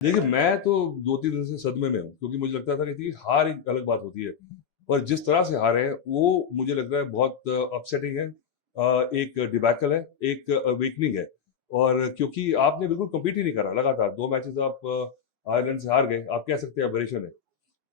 देखिए, मैं तो 2-3 दिन से सदमे में हूँ, क्योंकि मुझे लगता था कि देखिए हार एक अलग बात होती है, पर जिस तरह से हारे हैं, वो मुझे लग रहा है बहुत अपसेटिंग है। एक डिबैकल है, एक अवेकनिंग है और क्योंकि आपने बिल्कुल कम्पीट ही नहीं करा लगातार, 2 मैचेज़ आप आयरलैंड से हार गए, आप कह सकते हैं एबरेशन है।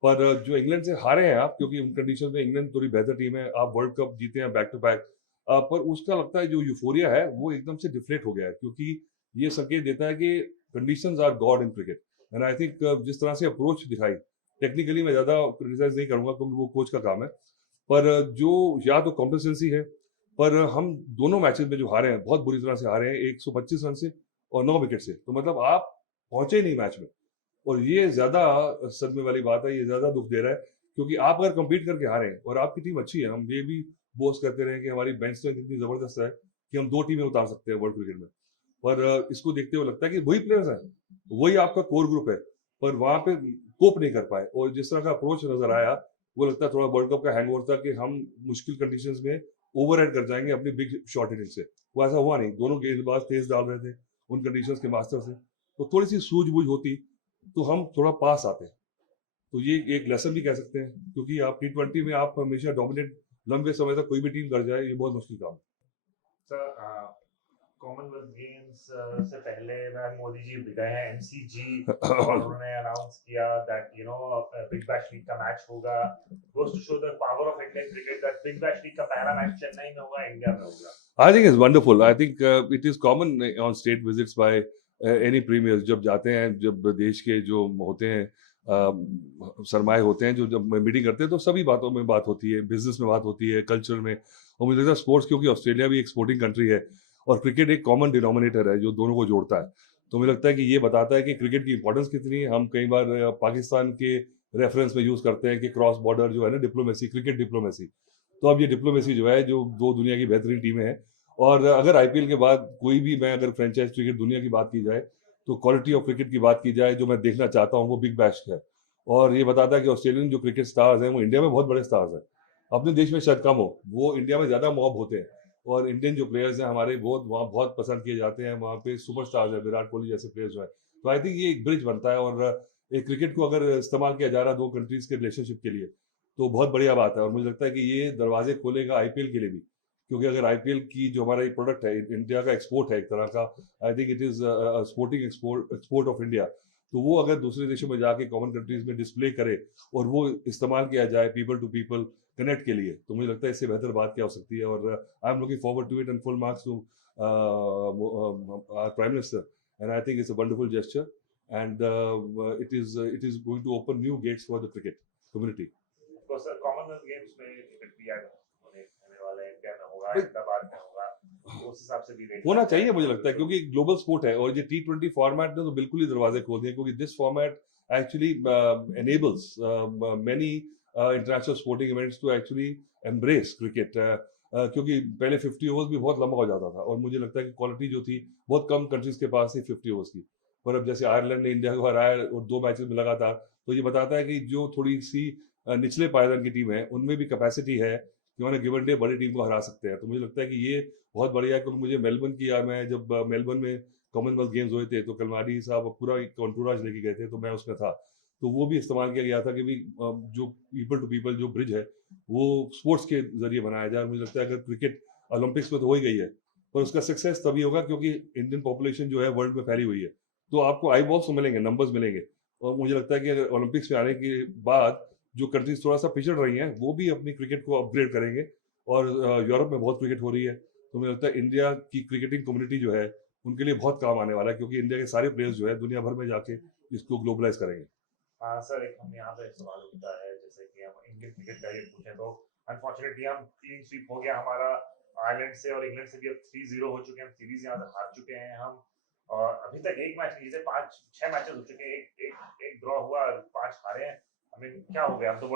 पर जो इंग्लैंड से हारे हैं आप, क्योंकि उन कंडीशन में इंग्लैंड थोड़ी बेहतर टीम है, आप वर्ल्ड कप जीते हैं बैक टू बैक। पर उसका लगता है जो यूफोरिया है, वो एकदम से डिफ्लेट हो गया है, क्योंकि ये संकेत देता है कि conditions are good in cricket. And I think जिस तरह से अप्रोच दिखाई, टेक्निकली मैं ज़्यादा क्रिटिसाइज़ नहीं करूँगा क्योंकि वो कोच का काम है। पर जो या तो कॉम्पिटेंसी है, पर हम दोनों मैचेस में जो हारे हैं, बहुत बुरी तरह से हारे हैं, 125 रन से और 9 विकेट से। तो मतलब आप पहुँचे ही नहीं मैच में। और ये ज़्यादा सदमे वाली बात है, ये ज़्यादा दुःख दे रहा है, क्योंकि आप अगर कम्पीट करके हारे हैं और आपकी टीम अच्छी है, हम ये भी बोस्ट करते रहे कि हमारी बेंच स्ट्रेंथ इतनी ज़बरदस्त है कि हम 2 टीमें उतार सकते हैं वर्ल्ड क्रिकेट में। पर इसको देखते हुए लगता है कि वही प्लेयर्स हैं, वही आपका कोर ग्रुप है, पर वहाँ पे कोप नहीं कर पाए और जिस तरह का अप्रोच नज़र आया, वो लगता है थोड़ा वर्ल्ड कप का हैंगओवर था कि हम मुश्किल कंडीशंस में ओवरराइड कर जाएँगे अपनी बिग शॉट इनिंग्स से। वो ऐसा हुआ नहीं, दोनों गेंदबाज तेज़ डाल रहे थे, उन कंडीशंस के मास्टर थे। तो थोड़ी-सी सूझबूझ होती, तो हम थोड़ा पास आते। तो ये एक लेसन भी कह सकते हैं, क्योंकि आप टी20 में आप हमेशा डोमिनेट लंबे समय तक कोई भी टीम कर जाए, ये बहुत मुश्किल काम है। सर, कॉमनवेल्थ गेम्स से पहले मैं मोदी जी गए हैं एमसीजी और उन्होंने अनाउंस किया दैट बिग बैश लीग का मैच होगा। Goes to show the power of Indian cricket that Big Bash League का पहला मैच चेन्नई में होगा, इंडिया में होगा। I think it's wonderful. I think it is common on state visits by any premiers जब जाते हैं, जब देश के जो होते हैं सरमाए होते हैं, जो जब मीटिंग करते हैं तो सभी बातों में बात होती है, बिजनेस में बात होती है, कल्चर में। और मुझे लगता है स्पोर्ट्स, क्योंकि ऑस्ट्रेलिया भी एक स्पोर्टिंग कंट्री है और क्रिकेट एक कॉमन डिनोमिनेटर है जो दोनों को जोड़ता है। तो मुझे लगता है कि ये बताता है कि क्रिकेट की इंपॉर्टेंस कितनी है। हम कई बार पाकिस्तान के रेफरेंस में यूज करते हैं कि क्रॉस बॉर्डर जो है ना डिप्लोमेसी, क्रिकेट डिप्लोमेसी। तो अब ये डिप्लोमेसी जो है, जो दो दुनिया की बेहतरीन टीमें हैं, और अगर आईपीएल के बाद कोई भी, मैं अगर फ्रेंचाइज क्रिकेट दुनिया की बात की जाए, तो क्वालिटी ऑफ क्रिकेट की बात की जाए, जो मैं देखना चाहता हूँ वो बिग बैश है। और ये बताता है कि ऑस्ट्रेलियन जो क्रिकेट स्टार्स हैं वो इंडिया में बहुत बड़े स्टार्स हैं। अपने देश में शायद कम हो, वो इंडिया में ज़्यादा मॉब होते हैं। और इंडियन जो प्लेयर्स हैं हमारे, बहुत वहाँ बहुत पसंद किए जाते हैं, वहाँ पे सुपर स्टार्स है, विराट कोहली जैसे प्लेयर्स जो है। तो आई थिंक ये एक ब्रिज बनता है, और एक क्रिकेट को अगर इस्तेमाल किया जा रहा है दो कंट्रीज के रिलेशनशिप के लिए, तो बहुत बढ़िया बात है। और मुझे लगता है कि ये दरवाजे खोलेगा आईपीएल के लिए भी, क्योंकि अगर आईपीएल की जो हमारा एक प्रोडक्ट है, इंडिया का एक्सपोर्ट है एक तरह का, I think it is sporting export of India. तो वो अगर दूसरे देशों में जाके कॉमन कंट्रीज में डिस्प्ले करे और वो इस्तेमाल किया जाए पीपल टू पीपल कनेक्ट के लिए, तो मुझे लगता है इससे बेहतर बात क्या हो सकती है। और I am looking forward to it and full marks to prime minister, and I think it's a wonderful gesture, and it is going to open new gates for the cricket community. तो sir, Commonwealth games में cricket भी होने होने वाला है, India में होगा, अहमदाबाद में होगा, तो उस हिसाब से भी होना देखना चाहिए चाहिए मुझे लगता है, क्योंकि ग्लोबल स्पोर्ट है और ये टी20 फॉर्मेट ने तो बिल्कुल ही दरवाजे खोल दिए, क्योंकि this format actually enables many international sporting events to actually embrace cricket. क्योंकि पहले 50 ओवर्स भी बहुत लंबा हो जाता था, और मुझे लगता है कि क्वालिटी जो थी बहुत कम कंट्रीज के पास थी 50 ओवर्स की। पर अब जैसे आयरलैंड ने इंडिया को हराया और 2 मैचेस में लगातार, तो ये बताता है कि जो थोड़ी सी निचले पायदान की टीम है, उनमें भी कैपेसिटी है कि उन्हें गिवन डे बड़ी टीम को हरा सकते हैं। तो मुझे लगता है कि ये बहुत बढ़िया है, क्योंकि मुझे मेलबर्न की याद, मैं जब मेलबर्न में कॉमनवेल्थ गेम्स हुए थे, तो कलमाडी साहब पूरा एक कॉन्टूराज लेके गए थे, तो मैं उसमें था। तो वो भी इस्तेमाल किया गया था कि भी जो पीपल टू पीपल जो ब्रिज है, वो स्पोर्ट्स के जरिए बनाया जाए। मुझे लगता है अगर क्रिकेट ओलंपिक्स में तो हो ही गई है, पर उसका सक्सेस तभी होगा क्योंकि इंडियन पॉपुलेशन जो है वर्ल्ड में फैली हुई है। तो आपको आई बॉल्स तो मिलेंगे, नंबर्स मिलेंगे। और मुझे लगता है कि अगर ओलंपिक्स में आने के बाद जो कंट्रीज थोड़ा सा पिछड़ रही हैं, वो भी अपनी क्रिकेट को अपग्रेड करेंगे। और यूरोप में बहुत क्रिकेट हो रही है, तो मुझे लगता है इंडिया की क्रिकेटिंग कम्युनिटी जो है, उनके लिए बहुत काम आने वाला है, क्योंकि इंडिया के सारे प्लेयर्स जो है दुनिया भर में जाके इसको ग्लोबलाइज करेंगे। हाँ सर, एक हम यहाँ पे एक सवाल उठता है, जैसे कि हम इंडियन क्रिकेट का ये पूछें तो अनफॉर्चुनेटली हम क्लीन स्वीप हो गया हमारा आयरलैंड से, और इंग्लैंड से भी अब 3-0 हो चुके हैं, हम सीरीज यहाँ से हार चुके हैं हम। और अभी तक एक मैच नहीं जीते, 5-6 मैचेस हो चुके हैं, एक एक एक ड्रॉ हुआ और 5 हारे हैं। हमें क्या हो गया, हम तो